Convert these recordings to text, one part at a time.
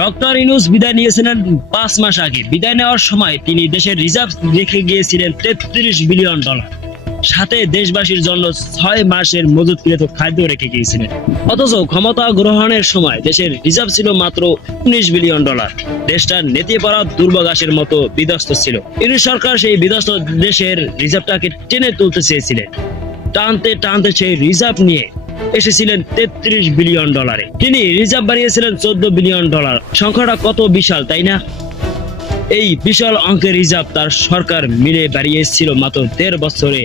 Doctor Yunus বিদায় নিয়েছিলেন 5 মাস আগে। বিদায় নেওয়ার সময় তিনি দেশের রিজার্ভ রেখে গিয়েছিলেন $33 বিলিয়ন, সাথে দেশবাসীর জন্য 6 মাসের মজুতকৃত খাদ্য রেখে গিয়েছিলেন। অথচ ক্ষমতা গ্রহণের সময় দেশের রিজার্ভ ছিল মাত্র $19 বিলিয়ন। দেশটা নেতিয়ে পড়া দুর্বাঘাসের মতো বিধ্বস্ত ছিল। ইউনূস সরকার সেই বিধ্বস্ত দেশের রিজার্ভটাকে টেনে তুলতে চেয়েছিলেন। টানতে টানতে সেই রিজার্ভ নিয়ে এসেছিলেন $33 বিলিয়ন। তিনি রিজার্ভ বাড়িয়েছিলেন $14 বিলিয়ন। সংখ্যাটা কত বিশাল, তাই না? এই বিশাল অঙ্কের রিজার্ভ তার সরকার মিলে বাড়িয়েছিল মাত্র 1.5 বছরে।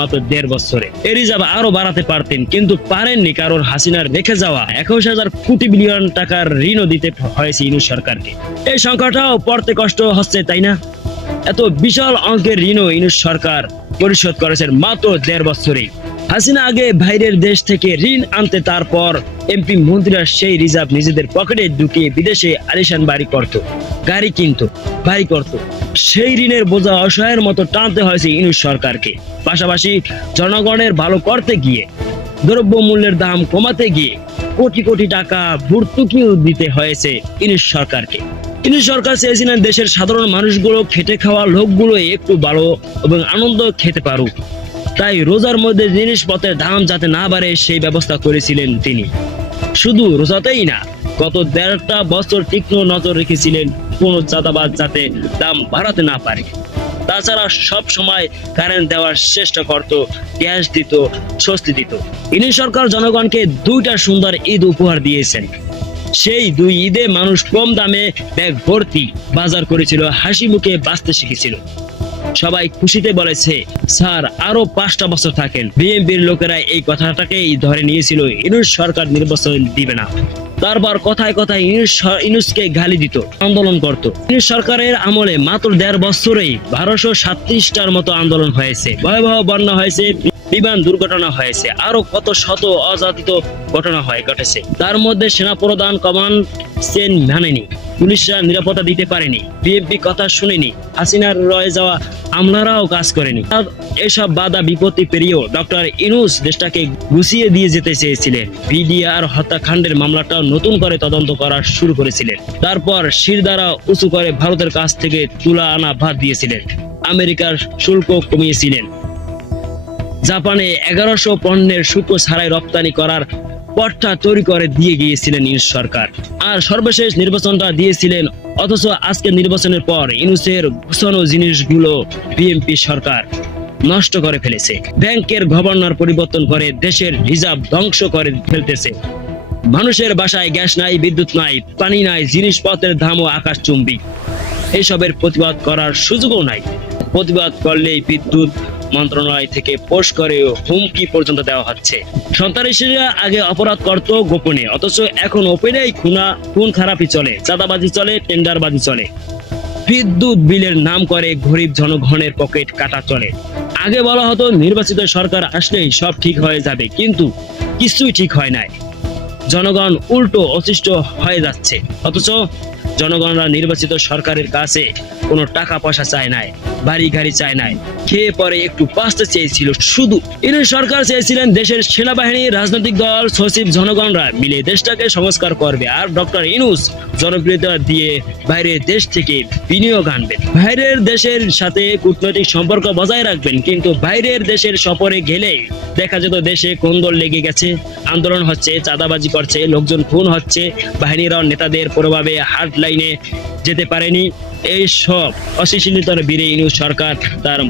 মাত্র 1.5 বছরে এই রিজার্ভ আরো বাড়াতে পারতেন, কিন্তু পারেননি, কারণ হাসিনার রেখে যাওয়া 21,000 কোটি বিলিয়ন টাকার ঋণও দিতে হয়েছে ইউনূস সরকারকে। এই সংখ্যাটাও পড়তে কষ্ট হচ্ছে, তাই না? এত বিশাল অঙ্কের ঋণও ইউনূস সরকার পরিশোধ করেছেন মাত্র 1.5 বছরেই। হাসিনা আগে বাইরের দেশ থেকে ঋণ আনতে, তারপর এমপি মন্ত্রীরা সেই রিজার্ভ নিজেদের পকেটে ঢুকিয়ে বিদেশে আলিশান বাড়ি করত, গাড়ি কিনত, বাড়ি করত। সেই ঋণের বোঝা অসহায়ের মতো টানতে হয়েছে ইউনূস সরকারকে। পাশাপাশি জনগণের ভালো করতে গিয়ে, দ্রব্য মূল্যের দাম কমাতে গিয়ে কোটি কোটি টাকা ভর্তুকিও দিতে হয়েছে ইউনূস সরকারকে। ইউনূস সরকার চেয়েছিলেন দেশের সাধারণ মানুষগুলো, খেটে খাওয়া লোকগুলো একটু ভালো এবং আনন্দ খেতে পারুক। তাই রোজার মধ্যে জিনিসপত্রের দাম যাতে না বাড়ে সেই ব্যবস্থা করেছিলেন তিনি। শুধু রোজাতেই না, গত 1.5 বছর তীক্ষ্ণ নজর রেখেছিলেন কোন চাঁদাবাজ যাতে দাম বাড়াতে না পারে। তাছাড়া সব সময় কারেন্ট দেওয়ার চেষ্টা করত, গ্যাস দিত, স্বস্তি দিত। ইউনূস সরকার জনগণকে 2টা সুন্দর ঈদ উপহার দিয়েছেন। সেই 2 ঈদে মানুষ কম দামে ব্যাগ ভর্তি বাজার করেছিল, হাসি মুখে বাঁচতে শিখেছিল। সবাই খুশিতে বলেছে, স্যার আরো 5টা বছর থাকেন। বিএনপির লোকেরা এই কথাটাকেই ধরে নিয়েছিল ইউনূস সরকার নির্বাচন দিবে না। তারপর কথায় কথায় ইউনূসকে গালি দিত, আন্দোলন করত। ইউনূস সরকারের আমলে মাত্র 1.5 বছরেই 1236টার মতো আন্দোলন হয়েছে, ভয়াবহ বন্যা হয়েছে, বিমান দুর্ঘটনা হয়েছে, আরো কত শত অযাচিত ঘটনা ঘটেছে। তার মধ্যে সেনাপ্রধান কমান্ড চেন মানেনি, পুলিশরা নিরাপত্তা দিতে পারেনি, বিএনপি কথা শুনেনি, হাসিনার রয়ে যাওয়া আমলারাও কাজ করেনি। আর এসব বাধা বিপত্তি পেরিয়েও ডক্টর ইউনূস দেশটাকে গুছিয়ে দিয়ে যেতে চেয়েছিলেন। বিডিআর হত্যাকাণ্ডের মামলাটাও নতুন করে তদন্ত করা শুরু করেছিলেন। তারপর শিরদাঁড়া উঁচু করে ভারতের কাছ থেকে তুলা আনা বাদ দিয়েছিলেন, আমেরিকার শুল্ক কমিয়েছিলেন, জাপানে 1100 পণ্যের শুল্ক ছাড়াই রপ্তানি করার পথটা তৈরি করে দিয়ে গিয়েছিলেন ইউনূস সরকার। আর সর্বশেষ নির্বাচনটা দিয়েছিলেন। অথচ আজকে নির্বাচনের পর ইউনূসের ঘোষণা জিনিসগুলো বিএনপি সরকার নষ্ট করে ফেলেছে। ব্যাংকের গভর্নর পরিবর্তন করে দেশের রিজার্ভ ধ্বংস করে ফেলতেছে। মানুষের বাসায় গ্যাস নাই, বিদ্যুৎ নাই, পানি নাই, জিনিসপত্রের দামও আকাশচুম্বী। এসবের প্রতিবাদ করার সুযোগও নাই। প্রতিবাদ করলেই বিদ্যুৎ মন্ত্রণালয় থেকে পোস্ট করে হুমকি পর্যন্ত দেওয়া হচ্ছে। সন্ত্রাসীরা আগে অপরাধ করত গোপনে, অথচ এখন ওপেনেই খুন খারাপি চলে, চাঁদাবাজি চলে, টেন্ডারবাজি চলে। বিদ্যুৎ বিলের নাম করে গরিব জনগণের পকেট কাটা চলে। আগে বলা হতো নির্বাচিত সরকার আসলেই সব ঠিক হয়ে যাবে, কিন্তু কিছুই ঠিক হয় নাই। জনগণ উল্টো অতিষ্ঠ হয়ে যাচ্ছে। অথচ জনগণরা নির্বাচিত সরকারের কাছে কোনো টাকা পয়সা চায় নাই, বাড়ি গাড়ি চায় নাই, খেয়ে পরে একটু বাঁচতে চেয়েছিল। শুধু ইউনূস সরকার চেয়েছিলেন দেশের সেনাবাহিনী, রাজনৈতিক দল, সচিব, জনগণরা মিলে দেশটাকে সংস্কার করবে। আর ডক্টর ইউনূস জনপ্রিয়তা দিয়ে বাইরের দেশ থেকে বিনিয়োগ আনবেন, বাইরের দেশের সাথে কূটনৈতিক সম্পর্ক বজায় রাখবেন। কিন্তু বাইরের দেশের সফরে গেলেই দেখা যেত দেশে কোন্দল লেগে গেছে, আন্দোলন হচ্ছে, চাঁদাবাজি করছে, লোকজন খুন হচ্ছে, বাহিনীরাও নেতাদের প্রভাবে হার্ড লাইনে যেতে পারেনি। এই সব অশ্লীলতার বীরে ইউনূস সরকার তার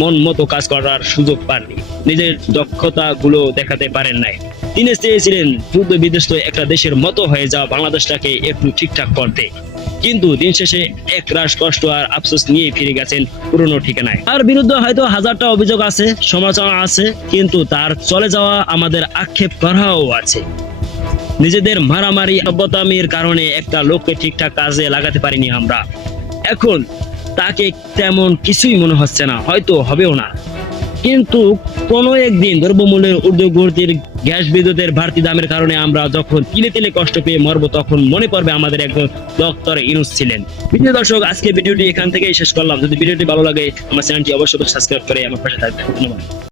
মন মতো কাজ করার সুযোগ পাননি, নিজের দক্ষতা গুলো দেখাতে পারেন নাই। তিনি চেয়েছিলেন যুদ্ধ বিধ্বস্ত একটা দেশের মতো হয়ে যাওয়া বাংলাদেশটাকে একটু ঠিকঠাক করতে, কিন্তু দিন শেষে একরাশ কষ্ট আর আফসোস নিয়ে ফিরে গেছেন পুরনো ঠিকানায়। তার বিরুদ্ধে হয়তো 1000টা অভিযোগ আছে, সমালোচনা আছে, কিন্তু তার চলে যাওয়া আমাদের আক্ষেপ করাও আছে। নিজেদের মারামারি অবতামির কারণে একটা লোককে ঠিকঠাক কাজে লাগাতে পারিনি আমরা। এখন তাকে তেমন কিছুই মনে হচ্ছে না, হয়তো হবেও না। কিন্তু কোনো একদিন দ্রব্যমূল্যের ঊর্ধ্বগতির, গ্যাস বিদ্যুতের বাড়তি দামের কারণে আমরা যখন তিলে তিলে কষ্ট পেয়ে মরবো, তখন মনে পড়বে আমাদের একজন ডক্টর ইউনূস ছিলেন। প্রিয় দর্শক, আজকে ভিডিওটি এখান থেকেই শেষ করলাম। যদি ভিডিওটি ভালো লাগে আমার চ্যানেলটি অবশ্যই সাবস্ক্রাইব করে আমার পাশে থাকবেন। ধন্যবাদ।